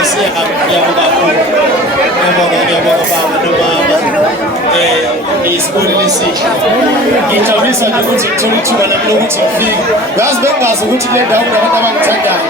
Inkosi yami ngiyabonga kakhulu. Ngiyabonga baba nomama. Isibonile esihle. Ngijabulisa nje ukuthi ngithola ithuba lokuthi ngifike. Ngazi bengazi ukuthi kule ndawo kunabantu abangithandayo.